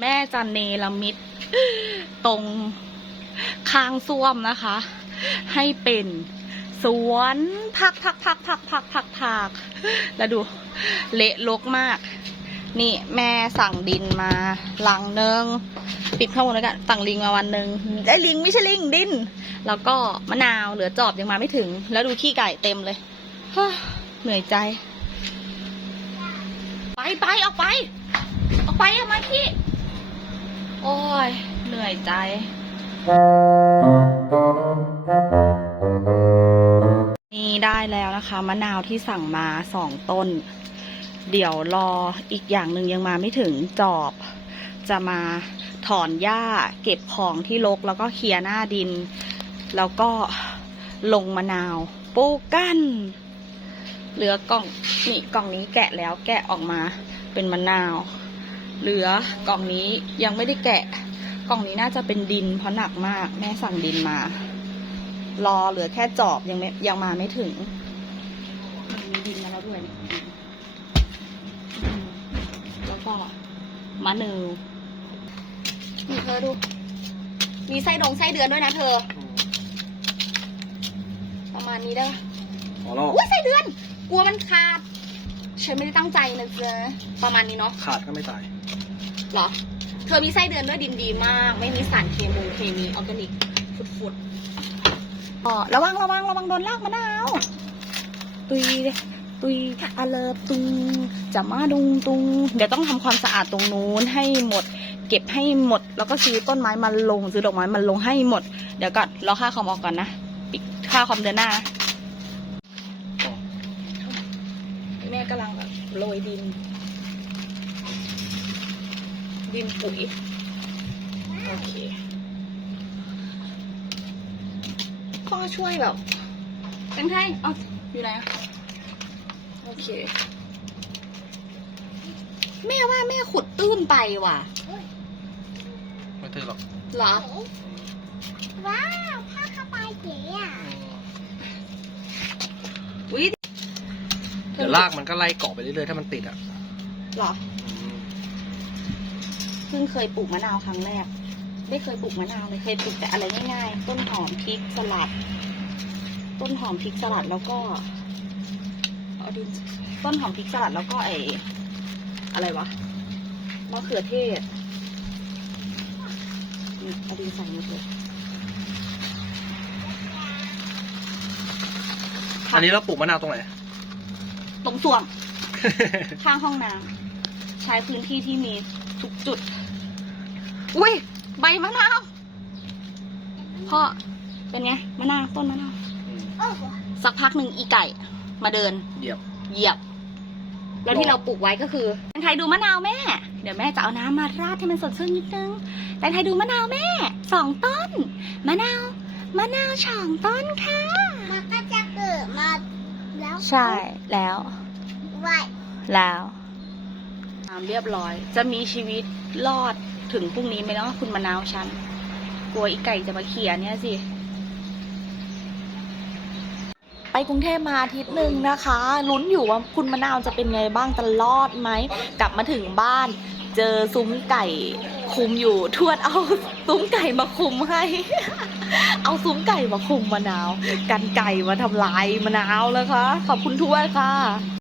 แม่จะเนรมิตตรงข้างส้วมนะคะ ให้เป็นสวนพักพักพักพักพักพักพักแล้วดู เละลกมาก นี่แม่สั่งดินมาหลังเนึงปิดข้างบนแล้วกันสั่งลิงมาวันหนึ่งได้ลิงไม่ใช่ลิงดิน แล้วก็มะนาวเหลือจอบยังมาไม่ถึง แล้วดูขี้ไก่เต็มเลยเหนื่อยใจ ไปไปออกไป ออกไปออกมพี่ โอ้ย เหนื่อยใจ นี่ได้แล้วนะคะมะนาวที่สั่งมาสองต้น เดี๋ยวรออีกอย่างหนึ่งยังมาไม่ถึงจอบ จะมาถอนหญ้าเก็บของที่รกแล้วก็เคลียร์หน้าดิน แล้วก็ลงมะนาวปลูกกันเหลือกล่องนี่กล่องนี้แกะแล้วแกะออกมาเป็นมะนาว เหลือกล่องนี้ยังไม่ได้แกะ กล่องนี้น่าจะเป็นดินเพราะหนักมาก แม่สั่งดินมา รอเหลือแค่จอบยังไม่ยังมาไม่ถึงมันมีดินมาแล้วด้วยเนี่ยอืมแล้วก็มะนือนี่เธอดู มีไส้ดงไส้เดือนด้วยนะเธอ ประมาณนี้ได้ปะอ๋อแล้วอุ้ยไส้เดือน กลัวมันขาด ฉันไม่ได้ตั้งใจนะเจ๊ะประมาณนี้เนาะขาดก็ไม่ตาย เหรอ เธอมีไส้เดือนด้วยดินดีมาก ไม่มีสารเคมีเคมีออร์แกนิกฟุดๆอ๋อระวังระวังระวังโดนลากมะนาว ตุยตุยอาเลิฟตุงจะมาดุงตุง เดี๋ยวต้องทำความสะอาดตรงนู้นให้หมด เก็บให้หมด แล้วก็ซื้อต้นไม้มาลง ซื้อดอกไม้มาลงให้หมด เดี๋ยวก่อนรอค่าคอมออกก่อนนะ ปิดค่าคอมเดือนหน้านะ อ๋อ แม่กำลังแบบโรยดิน ดินปุ๋ยโอเคพ่อช่วยแบบเป็นไงอ๋ออยู่ไหนอะโอเค แม่ว่าแม่ขุดตื้นไปว่ะ ไม่เธอหรอกเหรอ ว้าวผ้าเข้าไปเก๋อะ อุ้ยเดี๋ยวลากมันก็ไล่เกาะไปเรื่อยๆถ้ามันติดอะเหรอเพิ่งเคยปลูกมะนาวครั้งแรก ไม่เคยปลูกมะนาวเลยเคยปลูกแต่อะไรง่ายๆต้นหอมพริกสลัด ต้นหอมพริกสลัดแล้วก็เอาดินต้นหอมพริกสลัดแล้วก็ไออะไรวะมะเขือเทศนี่เอาดินใส่มาเถอะอันนี้เราปลูกมะนาวตรงไหน ตรงส่วม ข้างห้องน้ำใช้พื้นที่ที่มีทุกจุด อุ้ยใบมะนาวพ่อเป็นไงมะนาวต้นมะนาวโอ้โหสักพักหนึ่งอีไก่ มาเดิน เหยียบ เหยียบ แล้วที่เราปลูกไว้ก็คือแตงไทยดูมะนาวแม่ เดี๋ยวแม่จะเอาน้ำมาราดให้มันสดชื่นนิดนึงแตงไทยดูมะนาวแม่สองต้น มะนาว มะนาวสองต้นค่ะ มันก็จะเกิดมา แล้วใช่แล้วไว้แล้วตามเรียบร้อย จะมีชีวิตรอดถึงพรุ่งนี้ไหมเนาะคุณมะนาวฉันกลัวอีไก่จะมาเขี่ยเนี่ยสิ ไปกรุงเทพมาอาทิตย์หนึ่งนะคะลุ้นอยู่ว่าคุณมะนาวจะเป็นไงบ้างจะรอดไหม กลับมาถึงบ้าน เจอซุ้มไก่คุมอยู่ ทวดเอาซุ้มไก่มาคุมให้ เอาซุ้มไก่มาคุมมะนาว กันไก่มาทำลายมะนาวแล้วคะ ขอบคุณทวดค่ะ